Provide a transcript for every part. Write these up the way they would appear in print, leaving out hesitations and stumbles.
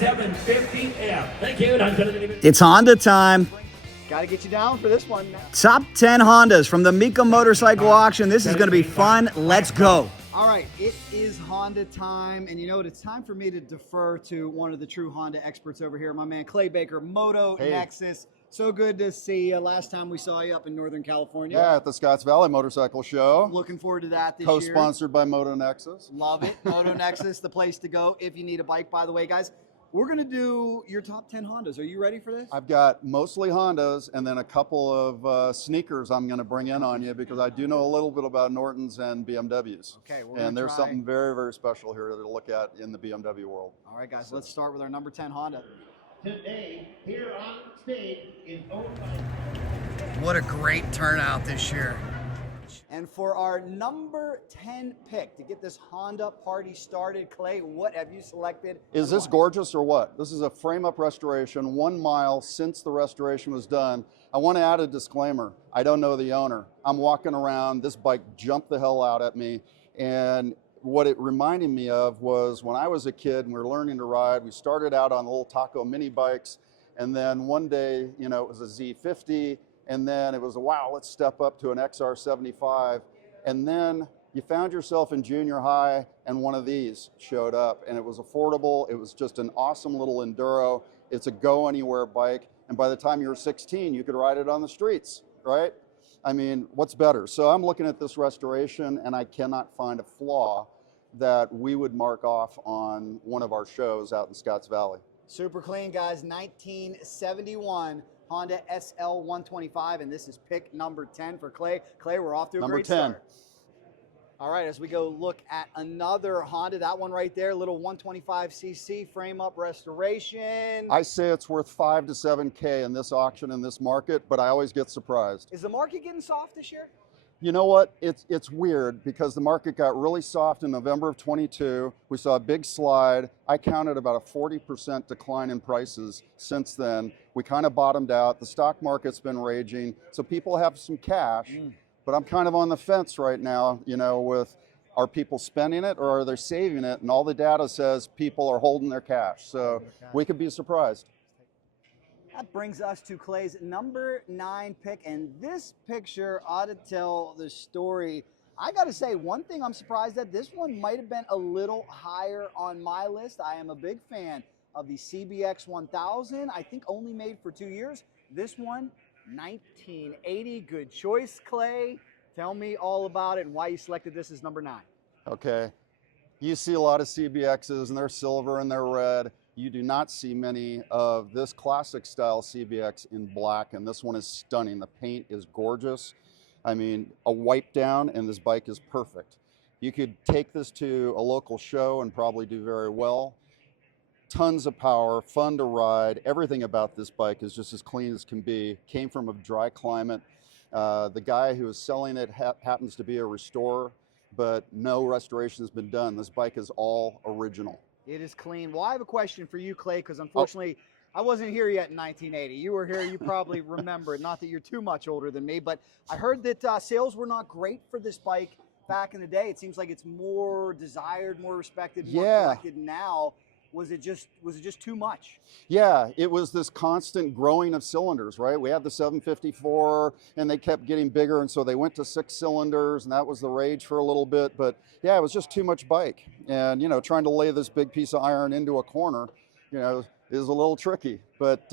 750F. Thank you. It's Honda time. Got to get you down for this one. Top 10 Hondas from the Mecum Motorcycle Auction. This is going to be fun. Let's go. All right, it is Honda time, and you know what? It's time for me to defer to one of the true Honda experts over here, my man Clay Baker, Motonexus. So good to see you. Last time we saw you up in Northern California. Yeah, at the Scotts Valley Motorcycle Show. Looking forward to that this year. Co-sponsored by Motonexus. Love it. Motonexus, the place to go if you need a bike. By the way, guys, we're going to do your top 10 Hondas. Are you ready for this? I've got mostly Hondas and then a couple of sneakers I'm going to bring in on you because I do know a little bit about Nortons and BMWs. Okay, and there's something very, very special here to look at in the BMW world. All right, guys, let's start with our number 10 Honda. Today, here on stage is What a great turnout this year. And for our number 10 pick to get this Honda party started, Clay, what have you selected? Is this gorgeous or what? This is a frame-up restoration, 1 mile since the restoration was done. I want to add a disclaimer. I don't know the owner. I'm walking around, this bike jumped the hell out at me, and what it reminded me of was when I was a kid and we were learning to ride, we started out on little Taco mini bikes, and then one day, you know, it was a Z50, and then it was, wow, let's step up to an XR75, and then you found yourself in junior high and one of these showed up, and it was affordable. It was just an awesome little enduro. It's a go anywhere bike, and by the time you were 16, you could ride it on the streets, right? I mean, what's better? So I'm looking at this restoration and I cannot find a flaw that we would mark off on one of our shows out in Scotts Valley. Super clean, guys. 1971 Honda SL125, and this is pick number 10 for Clay. Clay, we're off to a great start. All right, as we go look at another Honda, that one right there, little 125cc frame-up restoration. I say it's worth 5 to 7K in this auction, in this market, but I always get surprised. Is the market getting soft this year? You know what? It's weird because the market got really soft in November of 22. We saw a big slide. I counted about a 40% decline in prices since then. We kind of bottomed out. The stock market's been raging, so people have some cash. But I'm kind of on the fence right now, you know, with are people spending it or are they saving it? And all the data says people are holding their cash. So we could be surprised. That brings us to Clay's number 9 pick. And this picture ought to tell the story. I got to say, one thing I'm surprised at, this one might have been a little higher on my list. I am a big fan of the CBX 1000. I think only made for 2 years. This one, 1980. Good choice, Clay. Tell me all about it and why you selected this as number 9. Okay. You see a lot of CBXs and they're silver and they're red. You do not see many of this classic style CBX in black, and this one is stunning. The paint is gorgeous. I mean, a wipe down and this bike is perfect. You could take this to a local show and probably do very well. Tons of power, fun to ride. Everything about this bike is just as clean as can be. Came from a dry climate. The guy who is selling it happens to be a restorer, but no restoration has been done. This bike is all original. It is clean. Well, I have a question for you, Clay, because unfortunately, I wasn't here yet in 1980. You were here. You probably remember it. Not that you're too much older than me, but I heard that sales were not great for this bike back in the day. It seems like it's more desired, more respected, more collected now. Was it just too much? Yeah, it was this constant growing of cylinders, right? We had the 754 and they kept getting bigger, and so they went to 6 cylinders, and that was the rage for a little bit. But yeah, it was just too much bike. And, you know, trying to lay this big piece of iron into a corner, you know, is a little tricky. But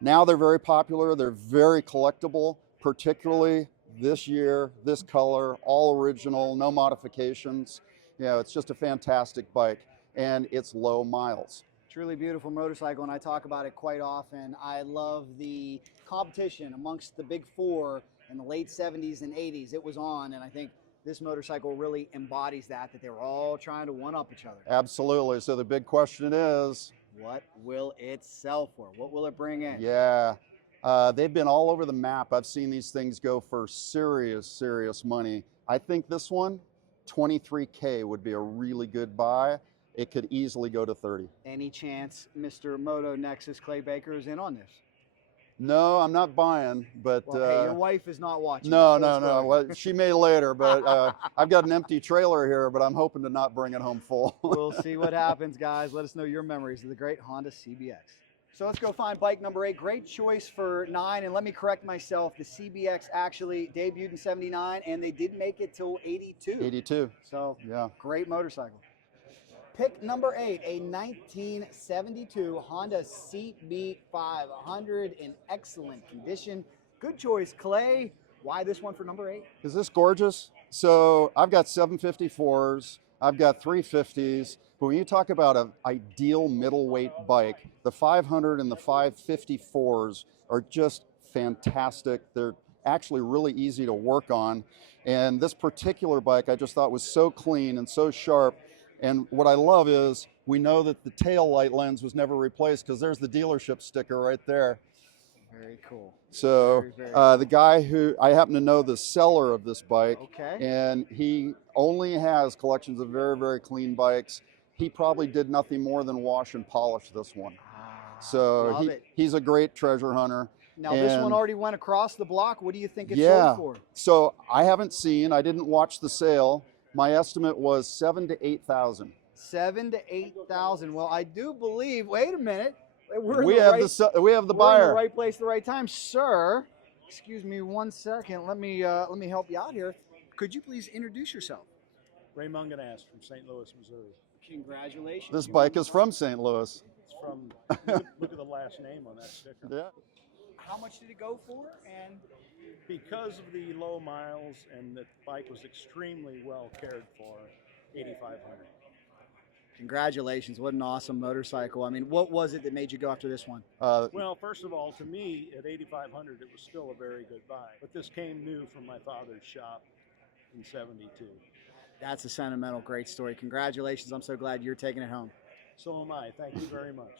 now they're very popular. They're very collectible, particularly this year, this color, all original, no modifications. You know, it's just a fantastic bike. And it's low miles. Truly beautiful motorcycle, and I talk about it quite often. I love the competition amongst the big four in the late 70s and 80s. It was on, and I think this motorcycle really embodies that they were all trying to one-up each other. Absolutely. So the big question is, what will it sell for? What will it bring in? Yeah, they've been all over the map. I've seen these things go for serious money. I think this one, 23K would be a really good buy. It could easily go to 30. Any chance Mr. Motonexus Clay Baker is in on this? No, I'm not buying, but Well, hey, your wife is not watching. no, Full no, no. disclosure. Well, she may later, but I've got an empty trailer here, but I'm hoping to not bring it home full. We'll see what happens, guys. Let us know your memories of the great Honda CBX. So let's go find bike number 8. Great choice for 9. And let me correct myself. The CBX actually debuted in 79, and they did make it till 82. 82. So Yeah. great motorcycle. Pick number 8, a 1972 Honda CB 500 in excellent condition. Good choice, Clay. Why this one for number 8? Is this gorgeous? So I've got 754s, I've got 350s, but when you talk about an ideal middleweight bike, the 500 and the 554s are just fantastic. They're actually really easy to work on. And this particular bike I just thought was so clean and so sharp. And what I love is we know that the tail light lens was never replaced because there's the dealership sticker right there. Very cool. So Very cool. the guy who, I happen to know the seller of this bike, Okay. and he only has collections of very, very clean bikes. He probably did nothing more than wash and polish this one. So love it. he's a great treasure hunter. Now this one And already went across the block. What do you think it yeah, sold for? so I haven't seen, I didn't watch the sale. My estimate was 7,000 to 8,000. 7,000 to 8,000. Well, I do believe. Wait a minute. We're We in the have right, the we're in buyer. the right place, at the right time, sir. Excuse me 1 second. Let me help you out here. Could you please introduce yourself? Ray Munganast from St. Louis, Missouri. Congratulations. This You bike won is the from St. Louis. It's from, look at the last name on that sticker. Yeah. How much did it go for? And Because of the low miles and the bike was extremely well cared for, 8,500. congratulations. What an awesome motorcycle. I mean, what was it that made you go after this one? Well, first of all, to me, at 8,500, it was still a very good bike. But this came new from my father's shop in 72. That's a sentimental, great story. Congratulations. I'm so glad you're taking it home. So am I. Thank you very much.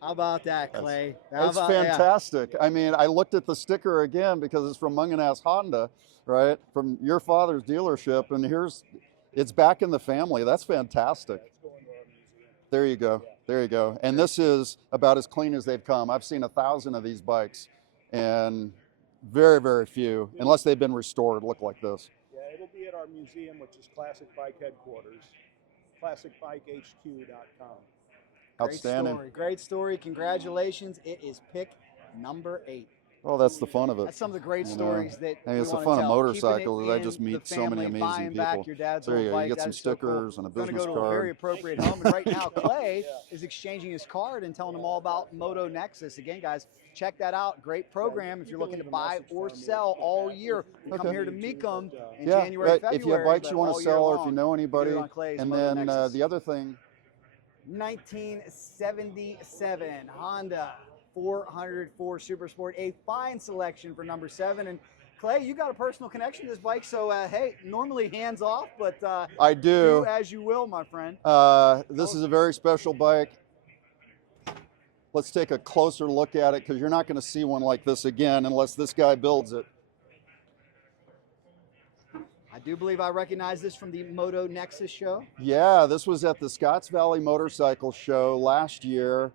How about that, Clay? How It's about- yeah. fantastic. I mean, I looked at the sticker again because it's from Munganast Honda, right? From your father's dealership, and it's back in the family. That's fantastic. It's going to our museum. There you go. There you go. And this is about as clean as they've come. I've seen 1,000 of these bikes, and very, very few, unless they've been restored, look like this. Yeah, it'll be at our museum, which is Classic Bike Headquarters, classicbikehq.com. Outstanding. Great story. Congratulations. It is pick number 8. Oh, that's the fun of it. That's some of the great You know, stories that I mean, it's we the wanna fun of tell. motorcycles Keeping is I it just in meet the so many family, amazing buying back people. your dad's There you old go. You bike, get that some is so cool. stickers and a We're gonna business go to a very card. appropriate home, and right now Clay is exchanging his card and telling them all about Motonexus. Again, guys, check that out. Great program if you're looking to buy or sell all year. You come Okay. here to Mecum in Yeah, January, right. February. If you have bikes you but want all to year sell, or if long, you know anybody, do it on Clay's and then Motonexus. the other thing, 1977 Honda 404 Super Sport, a fine selection for number 7. And Clay, you got a personal connection to this bike, so hey, normally hands off, but I do. as you will, my friend. This is a very special bike. Let's take a closer look at it because you're not going to see one like this again unless this guy builds it. I do believe I recognize this from the Motonexus show. Yeah, this was at the Scotts Valley Motorcycle Show last year.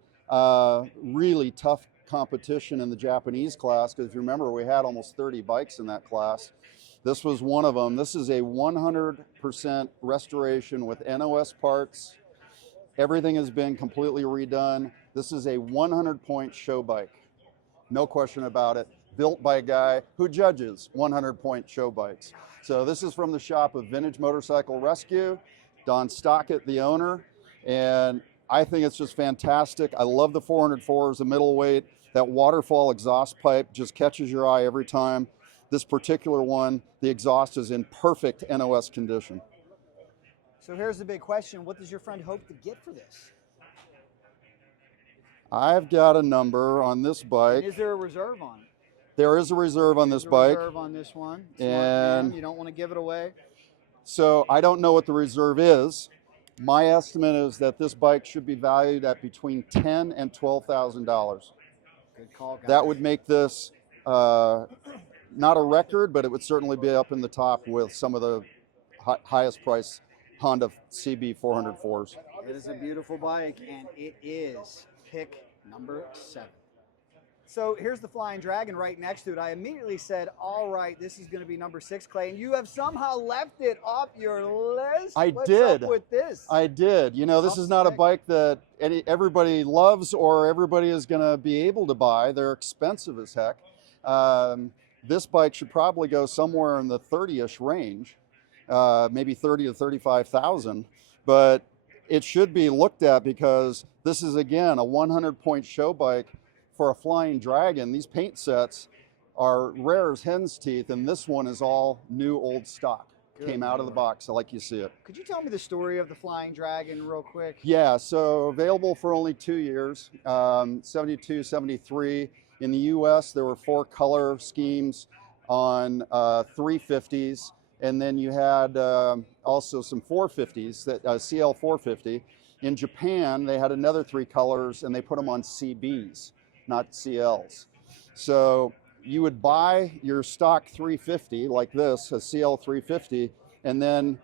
Really tough competition in the Japanese class because if you remember, we had almost 30 bikes in that class. This was one of them. This is a 100% restoration with NOS parts. Everything has been completely redone. This is a 100-point show bike. No question about it. Built by a guy who judges 100-point show bikes. So this is from the shop of Vintage Motorcycle Rescue, Don Stockett, the owner, and I think it's just fantastic. I love the 404 as a middleweight. That waterfall exhaust pipe just catches your eye every time. This particular one, the exhaust is in perfect NOS condition. So here's the big question. What does your friend hope to get for this? I've got a number on this And bike. is there a reserve on it? There is a reserve on this There's a bike. reserve on this one. Smart And- man. You don't want to give it away. So I don't know what the reserve is. My estimate is that this bike should be valued at between $10,000 and $12,000. Good call, guys. That would make this not a record, but it would certainly be up in the top with some of the highest price Honda CB 404s. It is a beautiful bike, and it is pick number 7. So here's the Flying Dragon right next to it. I immediately said, all right, this is going to be number 6, Clay. And you have somehow left it off your list. What's did. up with this? I did. You know, this is not a bike that everybody loves or everybody is going to be able to buy. They're expensive as heck. This bike should probably go somewhere in the 30-ish range, maybe 30 to 35,000. But it should be looked at because this is, again, a 100-point show bike for a Flying Dragon. These paint sets are rare as hen's teeth, and this one is all new old stock. Came out of the box like you see it. Could you tell me the story of the Flying Dragon real quick? Yeah, so available for only 2 years, 72, 73. In the US, there were 4 color schemes on 350s, and then you had also some 450s, that CL 450. In Japan, they had another 3 colors, and they put them on CBs, not CLs. So you would buy your stock 350 like this, a CL 350, and then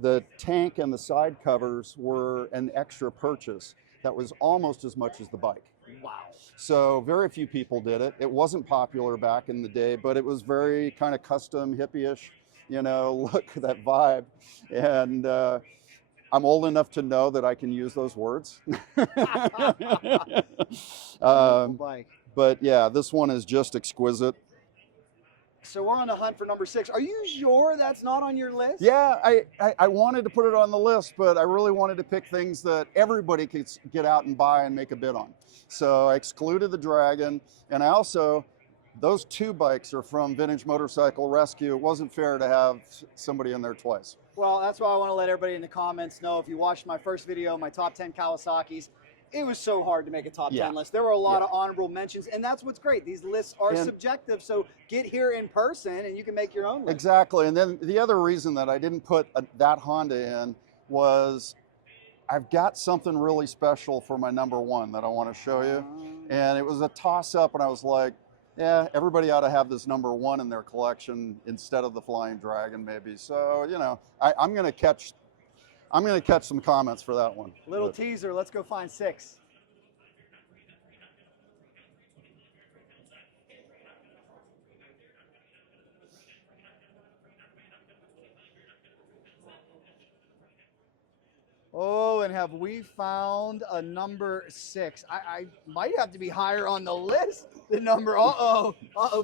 the tank and the side covers were an extra purchase that was almost as much as the bike. Wow. So very few people did it. It wasn't popular back in the day, but it was very kind of custom, hippie-ish, you know, look, that vibe. And I'm old enough to know that I can use those words. But yeah, this one is just exquisite. So we're on the hunt for number 6. Are you sure that's not on your list? Yeah, I wanted to put it on the list, but I really wanted to pick things that everybody could get out and buy and make a bid on. So I excluded the Dragon, and I also, those 2 bikes are from Vintage Motorcycle Rescue. It wasn't fair to have somebody in there twice. Well, that's why I want to let everybody in the comments know. If you watched my first video, my top 10 Kawasaki's, it was so hard to make a top 10 list. There were a lot of honorable mentions, and that's what's great. These lists are subjective, so get here in person and you can make your own list. Exactly, and then the other reason that I didn't put that Honda in was I've got something really special for my number 1 that I want to show you. And it was a toss-up, and I was like, yeah, everybody ought to have this number 1 in their collection instead of the Flying Dragon, maybe. So, you know, I'm going to catch some comments for that one. Little teaser, let's go find 6. Oh, and have we found a number 6? I might have to be higher on the list than number, uh-oh,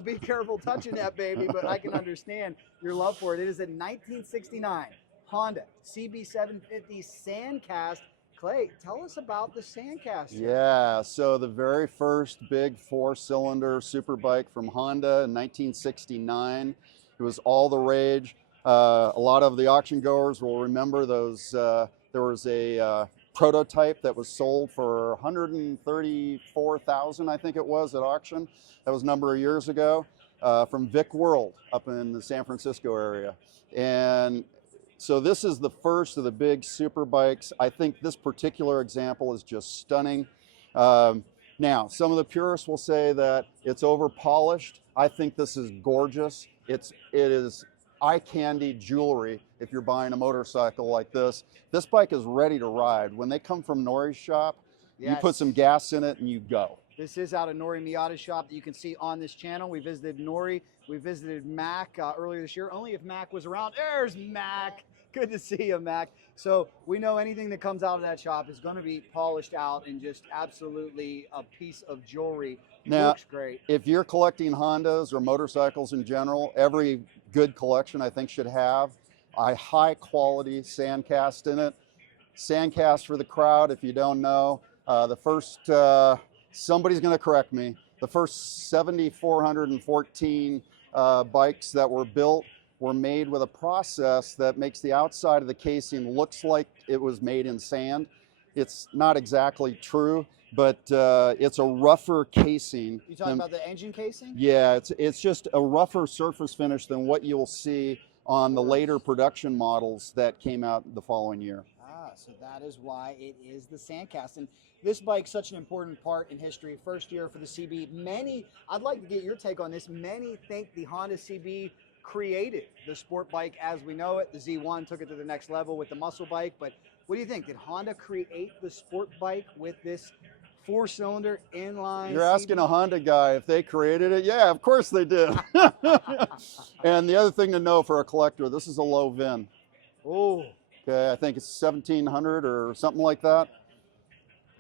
be careful touching that baby, but I can understand your love for it. It is a 1969 Honda CB750 Sandcast. Clay, tell us about the Sandcast. Yeah, so the very first big 4-cylinder super bike from Honda in 1969. It was all the rage. A lot of the auction goers will remember those. There was a prototype that was sold for $134,000, I think it was, at auction. That was a number of years ago, from Vic World up in the San Francisco area. And so this is the first of the big super bikes. I think this particular example is just stunning. Now, some of the purists will say that it's over polished. I think this is gorgeous. It is eye candy jewelry if you're buying a motorcycle like this. This bike is ready to ride. When they come from Nori's shop, you put some gas in it and you go. This is out of Nori Miyata's shop that you can see on this channel. We visited Nori, we visited Mac earlier this year, only if Mac was around. There's Mac. Good to see you, Mac. So we know anything that comes out of that shop is going to be polished out and just absolutely a piece of jewelry. Now, looks great. If you're collecting Hondas or motorcycles in general, every good collection I think should have a high quality Sandcast in it. Sandcast, for the crowd, if you don't know, the first, somebody's going to correct me, the first 7,414 bikes that were built were made with a process that makes the outside of the casing looks like it was made in sand. It's not exactly true, but it's a rougher casing. You talking about the engine casing? Yeah, it's just a rougher surface finish than what you'll see on the later production models that came out the following year. Ah, so that is why it is the Sandcast. And this bike's such an important part in history. First year for the CB. Many, I'd like to get your take on this. Many think the Honda CB created the sport bike as we know it. The Z1 took it to the next level with the muscle bike. But what do you think? Did Honda create the sport bike with this 4-cylinder inline. You're asking a Honda guy if they created it? Yeah, of course they did. And the other thing to know for a collector, this is a low VIN. Oh, Okay, I think it's 1700 or something like that.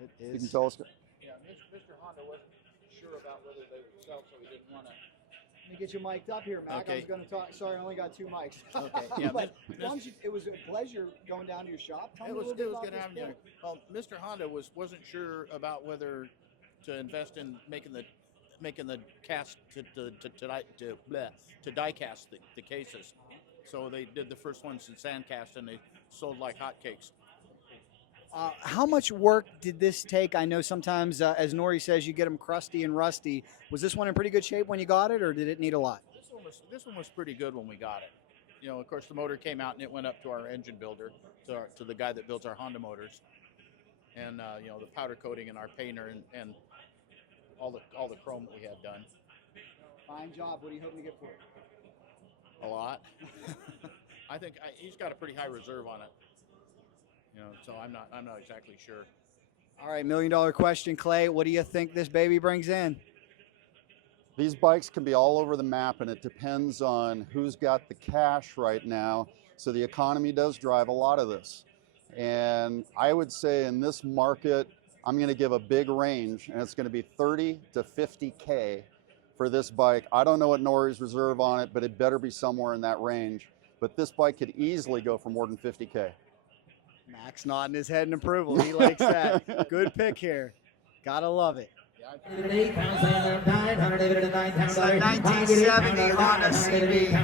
it You can is. tell us. Yeah, Mr. Honda wasn't sure about whether they would sell, so he didn't want to. Let me get you mic'd up here, Mac. I Okay. was going to talk. Sorry, I only got 2 mics. Okay, yeah, But Miss- why don't you, it was a pleasure going down to your shop. Tell It me was a little bit good about this having you. build. Well, Mr. Honda wasn't sure about whether to invest in making the cast to die cast the cases. So they did the first ones in Sandcast, and they sold like hotcakes. How much work did this take? I know sometimes, as Nori says, you get them crusty and rusty. Was this one in pretty good shape when you got it, or did it need a lot? This one was pretty good when we got it. You know, of course, the motor came out and it went up to our engine builder, to the guy that builds our Honda motors, and you know, the powder coating and our painter and all the chrome that we had done. Fine job. What are you hoping to get for it? A lot. I think he's got a pretty high reserve on it. You know, so I'm not exactly sure. All right, $1 million question, Clay. What do you think this baby brings in? These bikes can be all over the map, and it depends on who's got the cash right now. So the economy does drive a lot of this. And I would say in this market, I'm going to give a big range, and it's going to be 30 to 50K for this bike. I don't know what Nori's reserve on it, but it better be somewhere in that range. But this bike could easily go for more than 50K. Max nodding his head in approval. He likes that. Good pick here. Gotta love it. It's a 1970 Honda CBX.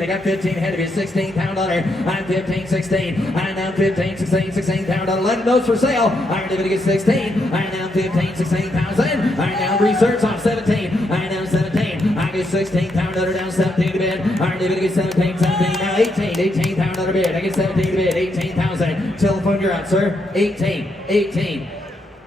I got 15 ahead of you, 16 pound on her. I'm 15, 16. I now 15, 16, 16 pound on 11 notes for sale. I'm going to get 16. I now 15, 16,000. I now research off 17. I now 17. I get 16 pound under down 17 to bid. I'm going to get 17, 17. Now 18, 18 pound under bid. I get 17 to bid, 18,000. Telephone, you're out, sir. 18, 18.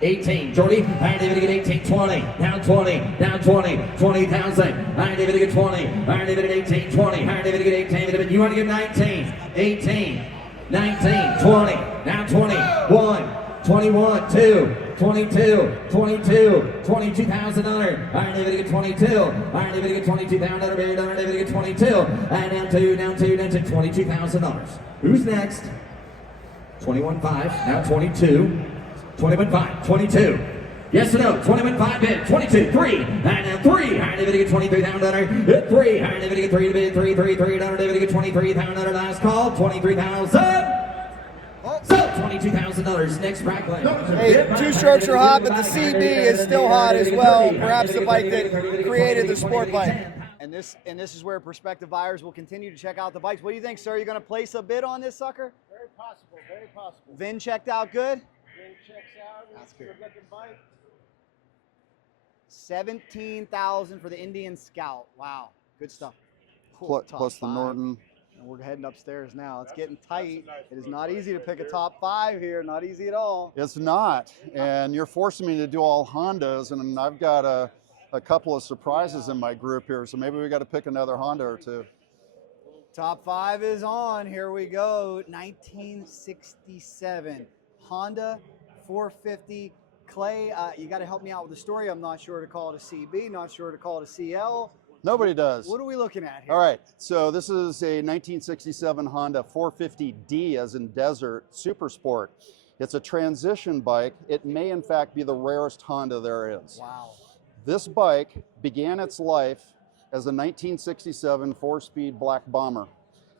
18, Jordy, I need to get 18, 20, down 20, down 20, 20,000, I need to get 20, I need to get 18, 20, I need to get 18, you want to get 19, 18, 19, 20, down 21, 21, 2, 22, 22, 22,000 under, I need to get 22, I need to get 22,000 under, I need to get 22, and down 2, down 2, down to $22,000. Who's next? 21.5, now 22. 21.5, 22. Yes or no? 21.5 bid, 22, 3, and now 3. I need to get 23,000 under. 3, I need to get 3 to bid, 3, 3, 3. I need to get 23,000 under. Last call, 23,000. So $22,000. Next bracket. Hey, two strokes are hot, but the CB is still hot as well. Perhaps the bike that created the sport bike. And this is where prospective buyers will continue to check out the bikes. What do you think, sir? Are you going to place a bid on this sucker? Very possible, very possible. VIN checked out good? It checks out. That's It's a good. good-looking bike. 17,000 for the Indian Scout. Wow, good stuff. Plus Top the 5. Norton. And we're heading upstairs now. It's getting tight. It is not easy to pick a top 5 here. Not easy at all. It's not, and you're forcing me to do all Hondas, and I've got a couple of surprises in my group here, so maybe we got to pick another Honda or two. Top 5 is on. Here we go. 1967 Honda 450. Clay, you got to help me out with the story. I'm not sure to call it a CB, not sure to call it a CL. Nobody does. What are we looking at here? All right, so this is a 1967 Honda 450D, as in desert, Super Sport. It's a transition bike. It may in fact be the rarest Honda there is. Wow. This bike began its life as a 1967 4-speed black bomber.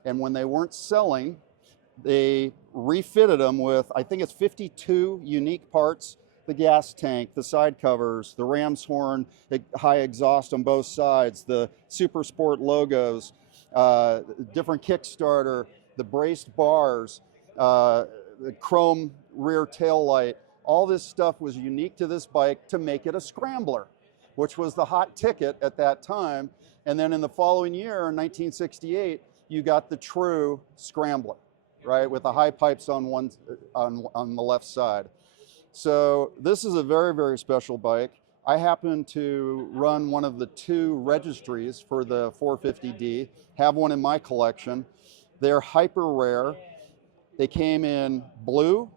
And when they weren't selling, they refitted them with, I think it's 52 unique parts. The gas tank, the side covers, the ram's horn, the high exhaust on both sides, the Super Sport logos, different Kickstarter, the braced bars, the chrome rear tail light. All this stuff was unique to this bike to make it a scrambler, which was the hot ticket at that time. And then in the following year, in 1968, you got the true scrambler. right, with the high pipes on on the left side. So this is a very, very special bike. I happen to run one of the 2 registries for the 450D, have one in my collection. They're hyper rare. They came in blue,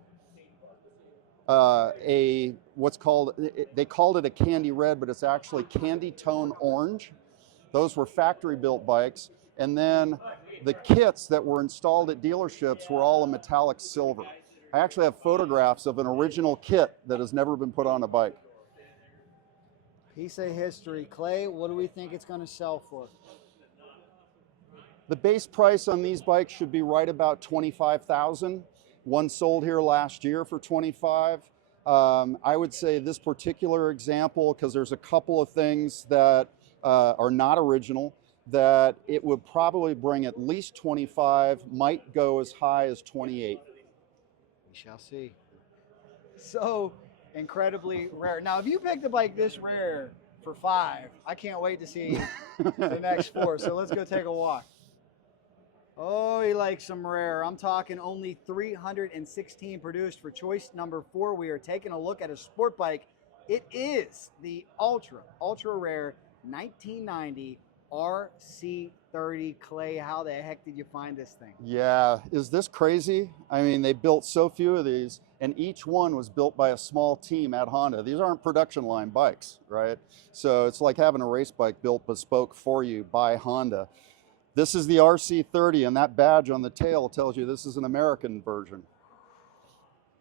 they called it a candy red, but it's actually candy tone orange. Those were factory built bikes. And then the kits that were installed at dealerships were all a metallic silver. I actually have photographs of an original kit that has never been put on a bike. Piece of history. Clay, what do we think it's going to sell for? The base price on these bikes should be right about $25,000. One sold here last year for $25,000. I would say this particular example, because there's a couple of things that are not original, that it would probably bring at least $25,000, might go as high as $28,000. We shall see. So incredibly rare. Now, if you picked a bike this rare for $5,000, I can't wait to see the next 4. So let's go take a walk. Oh, he likes some rare. I'm talking only 316 produced for choice number 4. We are taking a look at a sport bike. It is the ultra rare 1990 RC30. Clay, how the heck did you find this thing? Yeah, is this crazy? I mean, they built so few of these, and each one was built by a small team at Honda. These aren't production line bikes, right? So it's like having a race bike built bespoke for you by Honda. This is the RC30, and that badge on the tail tells you this is an American version.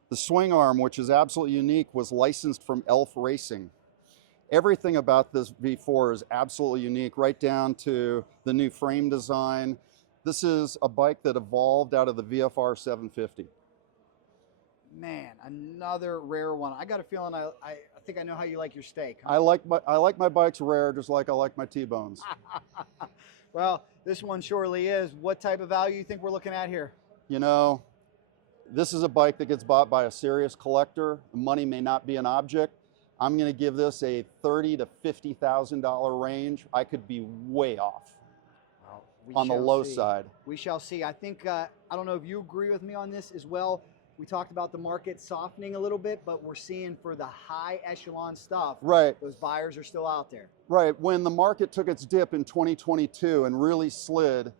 The swing arm, which is absolutely unique, was licensed from Elf Racing. Everything about this V4 is absolutely unique, right down to the new frame design. This is a bike that evolved out of the VFR 750. Man, another rare one. I got a feeling I think I know how you like your steak. Huh? I like my bikes rare, just like I like my T-bones. Well, this one surely is. What type of value you think we're looking at here? You know, this is a bike that gets bought by a serious collector. Money may not be an object. I'm going to give this a $30,000 to $50,000 range. I could be way off on the low side. We shall see. I think, I don't know if you agree with me on this as well. We talked about the market softening a little bit, but we're seeing for the high echelon stuff, right, those buyers are still out there. Right. When the market took its dip in 2022 and really slid,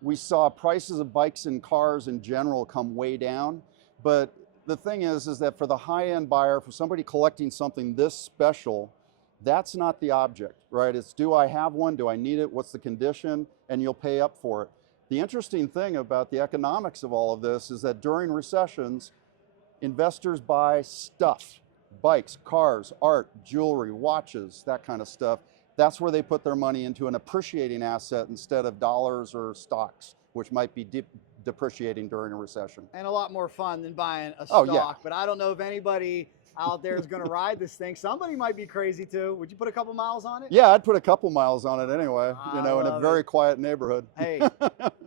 we saw prices of bikes and cars in general come way down. But the thing is that for the high-end buyer, for somebody collecting something this special, that's not the object, right? It's, do I have one? Do I need it? What's the condition? And you'll pay up for it. The interesting thing about the economics of all of this is that during recessions, investors buy stuff, bikes, cars, art, jewelry, watches, that kind of stuff. That's where they put their money into an appreciating asset instead of dollars or stocks, which might be depreciating during a recession. And a lot more fun than buying a stock. Yeah. But I don't know if anybody out there is going to ride this thing. Somebody might be crazy too. Would you put a couple miles on it? Yeah, I'd put a couple miles on it anyway, you know, in a very quiet neighborhood. Hey,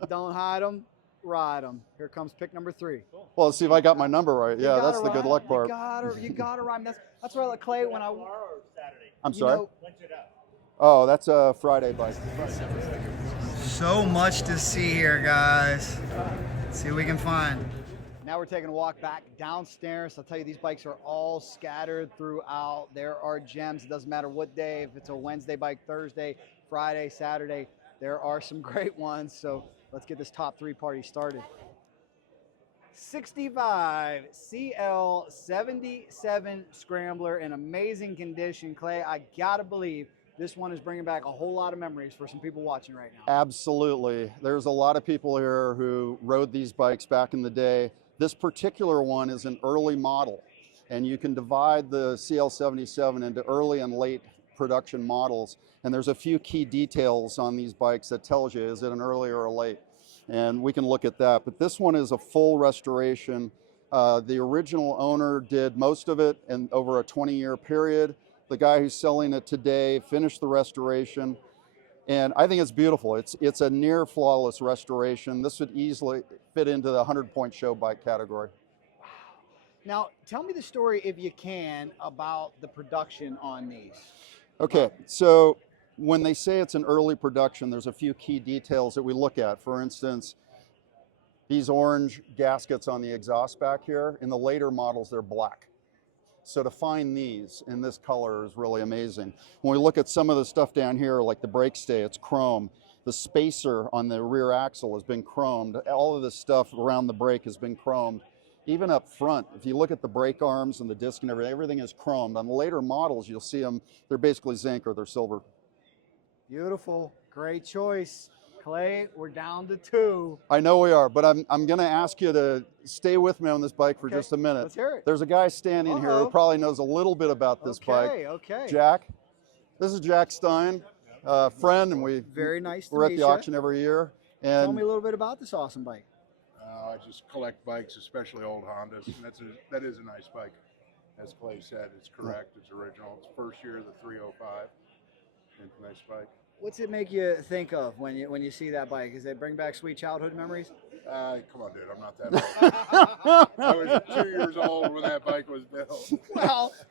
don't hide them, ride them. Here comes pick number 3. Well, let's see if I got my number right. Yeah, that's the good luck part. You gotta ride. That's why I let Clay when I. I'm sorry. Oh, that's a Friday bike. So much to see here, guys. Let's see what we can find. Now we're taking a walk back downstairs. I'll tell you, these bikes are all scattered throughout. There are gems. It doesn't matter what day, if it's a Wednesday bike, Thursday, Friday, Saturday, there are some great ones. So let's get this top 3 party started. 65 CL77 Scrambler in amazing condition. Clay, I gotta believe this one is bringing back a whole lot of memories for some people watching right now. Absolutely. There's a lot of people here who rode these bikes back in the day. This particular one is an early model, and you can divide the CL77 into early and late production models. And there's a few key details on these bikes that tells you, is it an early or a late? And we can look at that. But this one is a full restoration. The original owner did most of it and over a 20-year period. The guy who's selling it today finished the restoration. And I think it's beautiful. It's a near flawless restoration. This would easily fit into the 100-point show bike category. Wow. Now, tell me the story, if you can, about the production on these. Okay, so when they say it's an early production, there's a few key details that we look at. For instance, these orange gaskets on the exhaust back here. In the later models, they're black. So to find these in this color is really amazing. When we look at some of the stuff down here, like the brake stay, it's chrome. The spacer on the rear axle has been chromed. All of this stuff around the brake has been chromed. Even up front, if you look at the brake arms and the disc and everything is chromed. On the later models, you'll see them, they're basically zinc or they're silver. Beautiful. Great choice. Clay, we're down to 2. I know we are, but I'm going to ask you to stay with me on this bike for just a minute. Let's hear it. There's a guy standing here who probably knows a little bit about this bike. Okay. Jack. This is Jack Stein, friend, and Very nice to we're at meet the ya. auction every year. Tell And me a little bit about this awesome bike. I just collect bikes, especially old Hondas, and that is a nice bike. As Clay said, it's correct, it's original. It's first year of the 305. It's a nice bike. What's it make you think of when you see that bike? Does it bring back sweet childhood memories? Come on, dude, I'm not that old. I was 2 years old when that bike was built.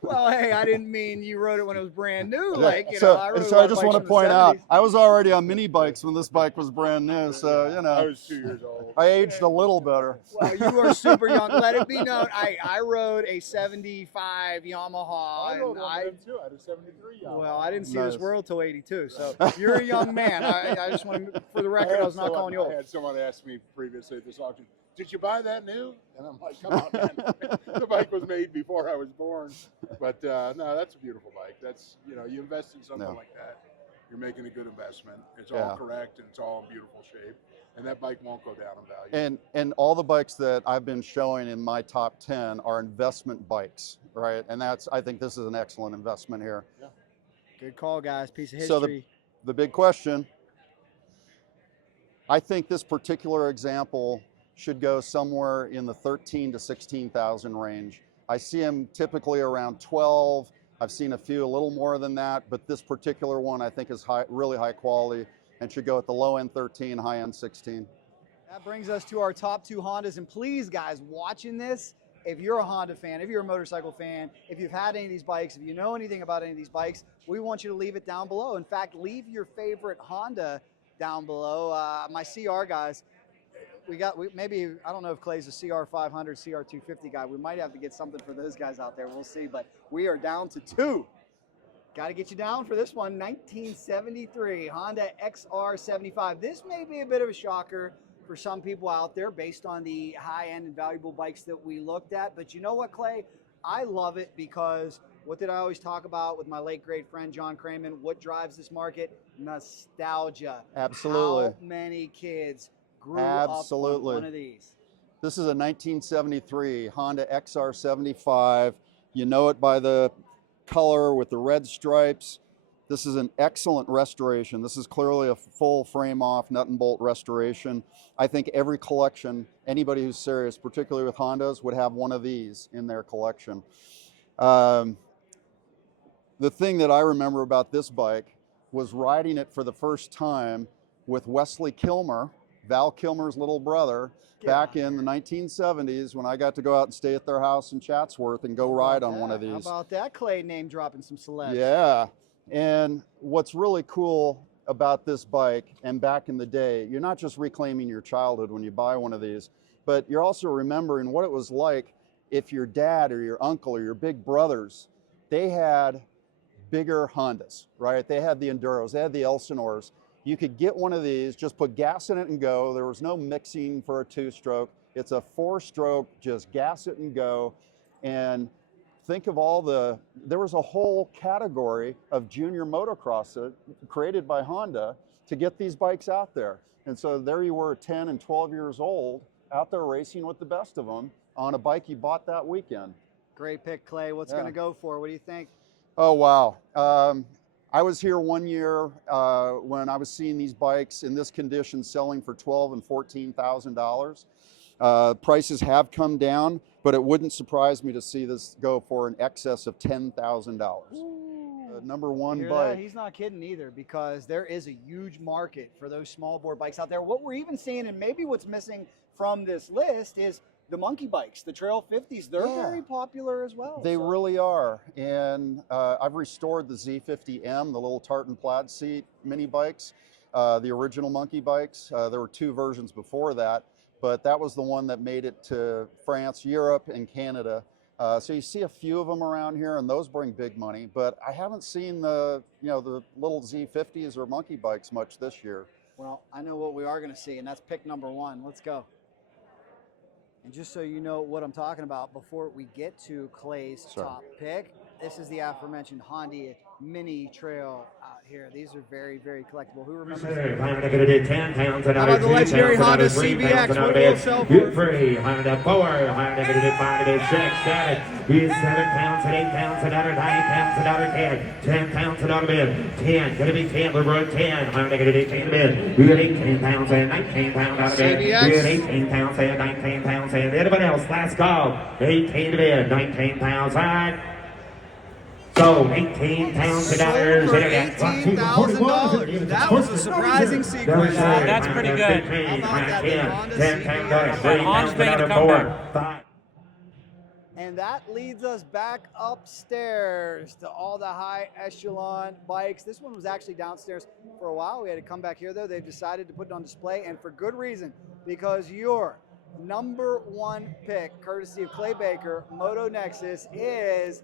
Well, hey, I didn't mean you rode it when it was brand new. Yeah, Like, so I rode I just want to point out, 70s. I was already on mini bikes when this bike was brand new, so I was 2 years old. I aged a little better. Well, you are super young. Let it be known, I rode a 75 Yamaha. I rode and one of them too. I had a 73 Yamaha. Well, I didn't see Nice. this world till 82, so you're a young man. I just want to, for the record, I was not calling you I old. had someone ask me previously at this auction, did you buy that new? And I'm like, come on, man. The bike was made before I was born. But no, that's a beautiful bike. That's, you invest in something like that, you're making a good investment. It's all correct and it's all in beautiful shape. And that bike won't go down in value. And all the bikes that I've been showing in my top 10 are investment bikes, right? And I think this is an excellent investment here. Yeah. Good call, guys. Piece of So history. the big question, I think this particular example should go somewhere in the 13 to 16,000 range. I see them typically around 12. I've seen a few a little more than that, but this particular one I think is really high quality and should go at the low end 13, high end 16. That brings us to our top 2 Hondas. And please, guys, watching this, if you're a Honda fan, if you're a motorcycle fan, if you've had any of these bikes, if you know anything about any of these bikes, we want you to leave it down below. In fact, leave your favorite Honda down below. My CR guys, maybe, I don't know if Clay's a CR500, CR250 guy. We might have to get something for those guys out there. We'll see. But we are down to 2. Got to get you down for this one. 1973 Honda XR75. This may be a bit of a shocker for some people out there based on the high-end and valuable bikes that we looked at. But you know what, Clay? I love it because what did I always talk about with my late great friend John Craman? What drives this market? Nostalgia. Absolutely. How many kids grew up on one of these? This is a 1973 Honda XR75. You know it by the color with the red stripes. This is an excellent restoration. This is clearly a full frame off nut and bolt restoration. I think every collection, anybody who's serious, particularly with Hondas, would have one of these in their collection. The thing that I remember about this bike was riding it for the first time with Wesley Kilmer, Val Kilmer's little brother, back in the 1970s when I got to go out and stay at their house in Chatsworth and go ride on one of these. How about that, Clay, name dropping some celebs? Yeah, and what's really cool about this bike, and back in the day, you're not just reclaiming your childhood when you buy one of these, but you're also remembering what it was like if your dad or your uncle or your big brothers, they had bigger Hondas, right? They had the Enduros, they had the Elsinores. You could get one of these, just put gas in it and go. There was no mixing for a 2-stroke. It's a 4-stroke, just gas it and go. And think of there was a whole category of junior motocross created by Honda to get these bikes out there. And so there you were, 10 and 12 years old, out there racing with the best of them on a bike you bought that weekend. Great pick, Clay. What's going to go for? What do you think? Oh, wow. I was here one year when I was seeing these bikes in this condition selling for $12,000 and $14,000. Prices have come down, but it wouldn't surprise me to see this go for an excess of $10,000. Number one bike. He's not kidding either, because there is a huge market for those small bore bikes out there. What we're even seeing, and maybe what's missing from this list, is the monkey bikes, the Trail 50s. They're very popular as well. They really are. And I've restored the Z50M, the little tartan plaid seat mini bikes, the original monkey bikes. There were 2 versions before that. but that was the one that made it to France, Europe, and Canada. So you see a few of them around here, and those bring big money. But I haven't seen the the little Z50s or monkey bikes much this year. Well, I know what we are going to see, and that's pick number 1. Let's go. And just so you know what I'm talking about, before we get to Clay's top pick, this is the aforementioned Honda Mini Trail out here. These are very, very collectible. Who remembers? I'm going to do 10 pounds and How about the legendary Honda CBX? What will sell for? 3, Honda 4, Honda 5, 6, 7, 7 pounds and 8 pounds, another 9 pounds, another 10 pounds, another bid. 10, going to be 10, we're going 10, Honda going to do 10 bid. We got 18 pounds and 19 pounds out of bid. We got 18 pounds and 19 pounds and anybody else, last call. 18 to bid, 19 pounds, all right. So 18 pounds of dollars. $18,000. That was a surprising sequence. That's pretty good. How about that? The Honda CBX. And that leads us back upstairs to all the high echelon bikes. This one was actually downstairs for a while. We had to come back here though. They've decided to put it on display, and for good reason, because your number 1 pick, courtesy of Clay Baker, Motonexus, is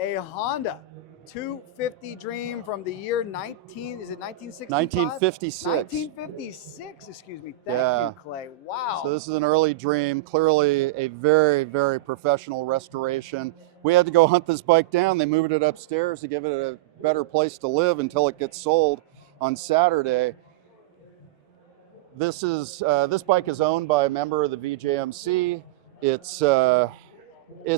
a Honda 250 Dream from the year 1956? 1956, excuse me. Thank you, Clay. Wow. So this is an early Dream, clearly a very, very professional restoration. We had to go hunt this bike down. They moved it upstairs to give it a better place to live until it gets sold on Saturday. This bike is owned by a member of the VJMC. It's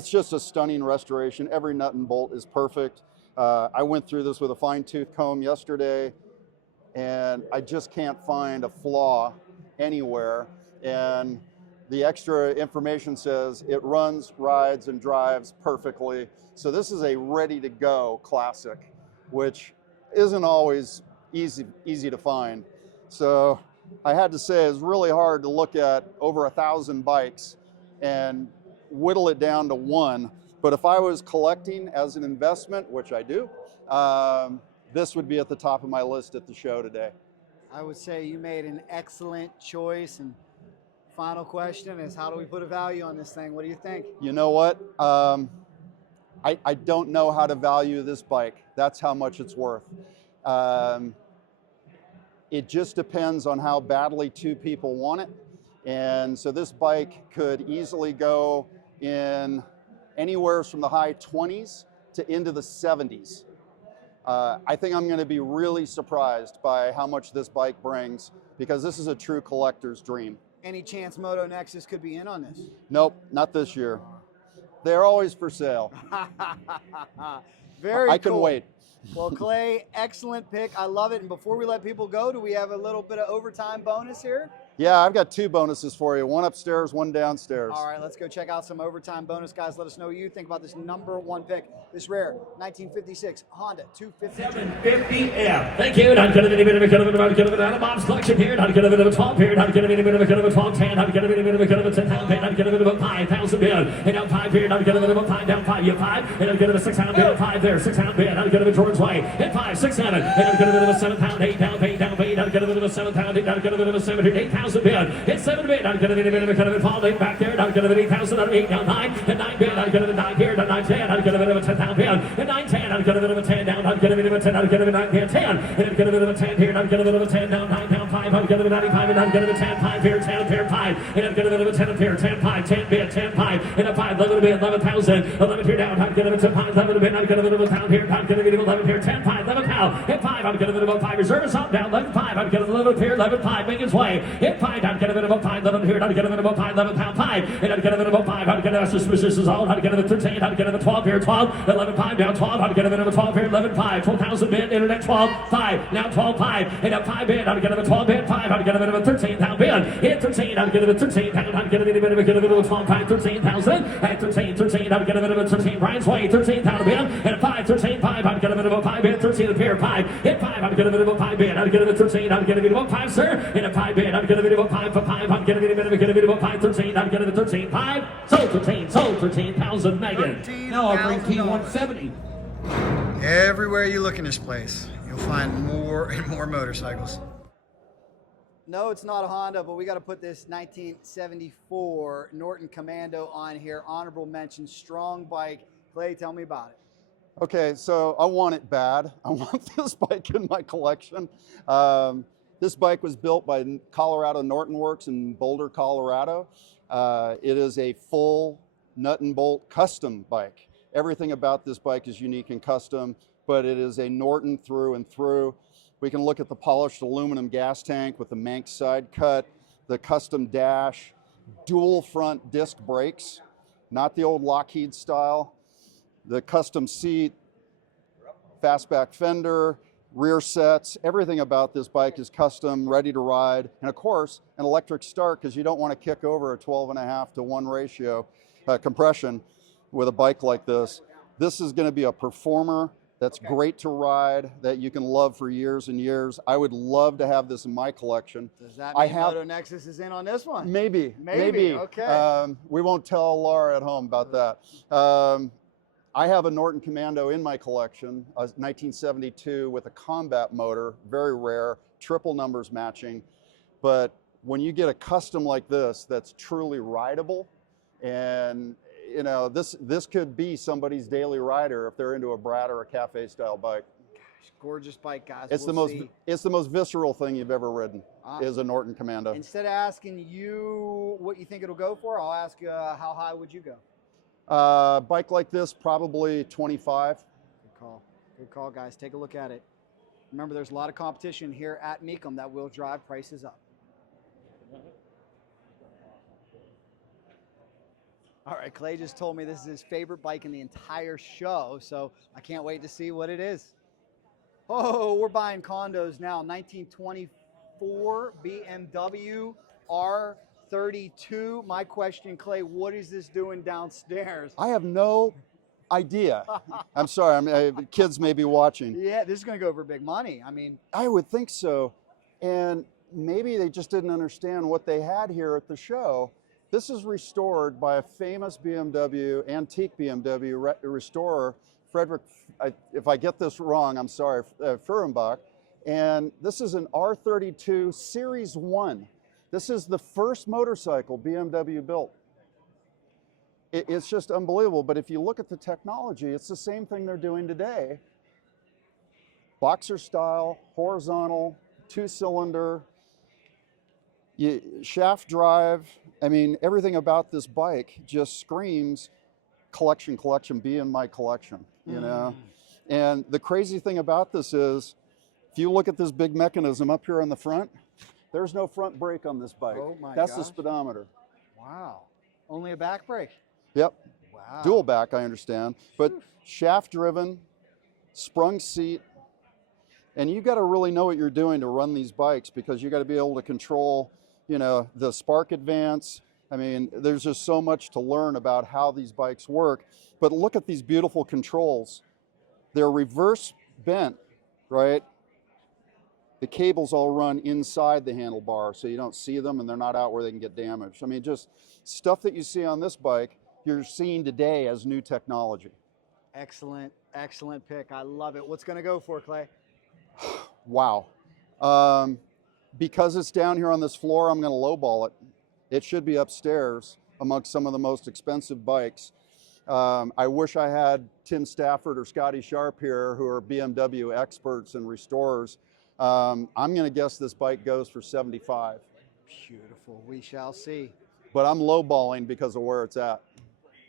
just a stunning restoration. Every nut and bolt is perfect. I went through this with a fine-tooth comb yesterday, and I just can't find a flaw anywhere. And the extra information says it runs, rides, and drives perfectly. So this is a ready-to-go classic, which isn't always easy to find. So I had to say it's really hard to look at over 1,000 bikes and whittle it down to one. But if I was collecting as an investment, which I do, this would be at the top of my list at the show today. I would say you made an excellent choice. And final question is, how do we put a value on this thing? What do you think? You know what? I don't know how to value this bike. That's how much it's worth. It just depends on how badly 2 people want it. And so this bike could easily go in anywhere from the high 20s to into the 70s. I think I'm going to be really surprised by how much this bike brings, because this is a true collector's dream. Any chance Motonexus could be in on this? Nope, not this year. They're always for sale. Very cool. I can wait. Well, Clay, excellent pick. I love it. And before we let people go, do we have a little bit of overtime bonus here? Yeah, I've got 2 bonuses for you. One upstairs, one downstairs. All right, let's go check out some overtime bonus. Guys, let us know what you think about this number 1 pick, this rare 1956 Honda 250. 750F. Thank you. Not gonna be a bit of a Bob's collection here. Not gonna be a bit of a 12 here. Not gonna be a bit of a 12 10. Not gonna be a bit of a 10,000 bid. Not gonna be a bit of a 5,000 bid. And down 5 here. Not gonna be a bit of a 5 down 5. You 5. And I'm gonna be a 600 bid. 5 there. 600 bid. Not gonna be George Way. And 5, 6, 7. And I'm gonna be a bit of a 7 pound 8 down 8 down 8. Not gonna be a bit of a 7 pound 8. Not gonna be a bit of a 7 8,000 bid. It's 7 bid. I'm gonna be a bit of a kind of a fall back there. I'm gonna be 8,000 out of 8 down 9 and 9 bid. I'm gonna be 9 here down 9 10. I'm gonna be a 10 down bid and 9 10. I'm gonna be a 10 down. I'm gonna be a 10. I'm gonna be 9 bid 10. And I'm gonna be a 10 here. I'm gonna be a 10 down 9 down 5. I'm gonna be 95 and I'm gonna be 10 5 here 10 here 5. And I'm gonna be a 10 here 10 5 10 bid 10 5 and a 5 11 bid 11,000 11 here down. I'm gonna be 10 5 11 bid. I'm gonna be a pound here. I'm gonna be 11 here 10 5 11 pound and 5. I'm gonna be a 5 reserve up down 11 5. I'm gonna be 11 here 11 5 making its way. Hit 5. I'm gonna be a 5 11 here. I'm gonna be a 5 11 pound 5 and I'm gonna be a 5. I'm gonna suspicious all. I'm gonna be 13. I'm gonna be 12 here 12 11 5 down 12. I'm gonna be 12 here 11 5 12,000 bid internet 12 5 now 12 5 and a 5 bid. I'm gonna be 12 bid 5. I'm gonna be 13 pound bid hit 13. I'm gonna be 13 pound. I'm gonna be a bit of a 12 5 13,000 and 13 I'm gonna be 13 Brian's way 13 pound bid and a 5 13 5. I'm gonna be a 5 bid 13 a pair 5 hit 5. I'm gonna be a 5 bid. I'm gonna be 13. I'm gonna be a 5 sir and a 5 bid. I'm gonna be a 5 for 5. I'm gonna be a 5 13. I'm gonna be 13 5 sold 13,000 Megan. No, I'll bring T170. Everywhere you look in this place, you'll find more and more motorcycles. No, it's not a Honda, but we got to put this 1974 Norton Commando on here. Honorable mention, strong bike. Clay, tell me about it. Okay, so I want it bad. I want this bike in my collection. This bike was built by Colorado Norton Works in Boulder, Colorado. It is a full nut and bolt custom bike. Everything about this bike is unique and custom, but it is a Norton through and through. We can look at the polished aluminum gas tank with the Manx side cut, the custom dash, dual front disc brakes, not the old Lockheed style, the custom seat, fastback fender, rear sets. Everything about this bike is custom, ready to ride. And of course, an electric start, because you don't want to kick over a 12.5 to 1 ratio compression with a bike like this. This is going to be a performer that's great to ride, that you can love for years and years. I would love to have this in my collection. Does that mean Motonexus is in on this one? Maybe. Okay. We won't tell Laura at home about that. I have a Norton Commando in my collection, a 1972 with a combat motor, very rare, triple numbers matching. But when you get a custom like this that's truly rideable, and you know, this could be somebody's daily rider if they're into a Brat or a cafe style bike. Gosh, gorgeous bike, guys. It's it's the most visceral thing you've ever ridden, is a Norton Commando. Instead of asking you what you think it'll go for, I'll ask you how high would you go? Bike like this, probably 25. Good call. Good call, guys. Take a look at it. Remember, there's a lot of competition here at Mecum that will drive prices up. All right, Clay just told me this is his favorite bike in the entire show, so I can't wait to see what it is. Oh, we're buying condos now. 1924 BMW R32. My question, Clay, what is this doing downstairs? I have no idea. I'm sorry, kids may be watching. Yeah, this is going to go for big money. I mean, I would think so. And maybe they just didn't understand what they had here at the show. This is restored by a famous BMW, antique BMW restorer, Frederick, if I get this wrong, I'm sorry, Fehrenbach. And this is an R32 Series 1. This is the first motorcycle BMW built. It's just unbelievable. But if you look at the technology, it's the same thing they're doing today. Boxer style, horizontal, 2-cylinder, shaft drive. I mean, everything about this bike just screams collection, be in my collection, you know? And the crazy thing about this is, if you look at this big mechanism up here on the front, there's no front brake on this bike. Oh my That's gosh. the speedometer. Wow. Only a back brake? Yep. Wow. Dual back, I understand. But shaft driven, sprung seat, and you got to really know what you're doing to run these bikes, because you got to be able to control, you know, the spark advance. I mean, there's just so much to learn about how these bikes work. But look at these beautiful controls. They're reverse bent, right? The cables all run inside the handlebar, so you don't see them and they're not out where they can get damaged. I mean, just stuff that you see on this bike, you're seeing today as new technology. Excellent, excellent pick. I love it. What's going to go for, Clay? Wow. Because it's down here on this floor, I'm going to lowball it. It should be upstairs amongst some of the most expensive bikes. I wish I had Tim Stafford or Scotty Sharp here, who are BMW experts and restorers. I'm going to guess this bike goes for 75. Beautiful. We shall see. But I'm lowballing because of where it's at.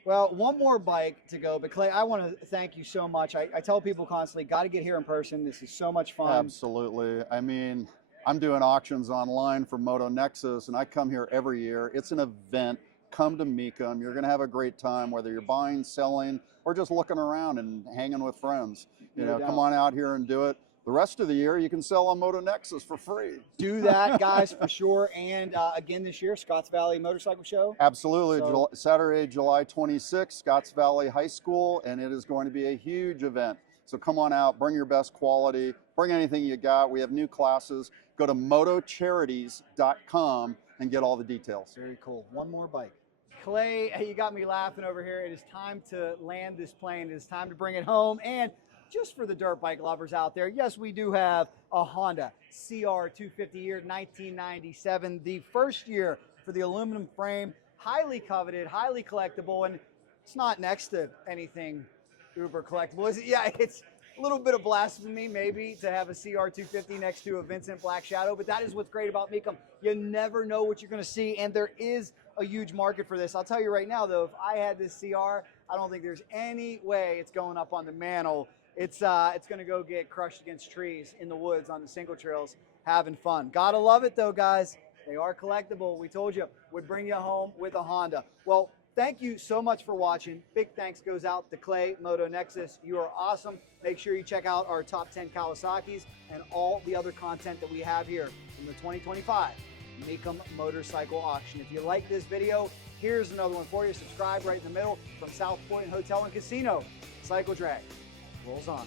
Well, one more bike to go, but Clay, I want to thank you so much. I tell people constantly, got to get here in person. This is so much fun. Absolutely. I mean, I'm doing auctions online for Motonexus, and I come here every year. It's an event. Come to Mecum. You're going to have a great time, whether you're buying, selling, or just looking around and hanging with friends. You know, come on out here and do it. The rest of the year, you can sell on Motonexus for free. Do that, guys, for sure. And again this year, Scotts Valley Motorcycle Show. Absolutely. So, Saturday, July 26th, Scotts Valley High School, and it is going to be a huge event. So come on out, bring your best quality, bring anything you got. We have new classes. Go to motocharities.com and get all the details. Very cool. One more bike. Clay, you got me laughing over here. It is time to land this plane. It is time to bring it home. And just for the dirt bike lovers out there, yes, we do have a Honda CR 250 year 1997, the first year for the aluminum frame, highly coveted, highly collectible, and it's not next to anything uber collectible, is it? Yeah, it's a little bit of blasphemy maybe to have a CR 250 next to a Vincent Black Shadow, but that is what's great about Mecum. You never know what you're going to see, and there is a huge market for this. I'll tell you right now, though, if I had this CR, I don't think there's any way it's going up on the mantle. It's going to go get crushed against trees in the woods on the single trails, having fun. Gotta love it, though, guys. They are collectible. We told you would bring you home with a Honda. Well, thank you so much for watching. Big thanks goes out to Clay, Motonexus. You are awesome. Make sure you check out our top 10 Kawasaki's and all the other content that we have here from the 2025 Mecum Motorcycle Auction. If you like this video, here's another one for you. Subscribe right in the middle from South Point Hotel and Casino. Cycle Drag rolls on.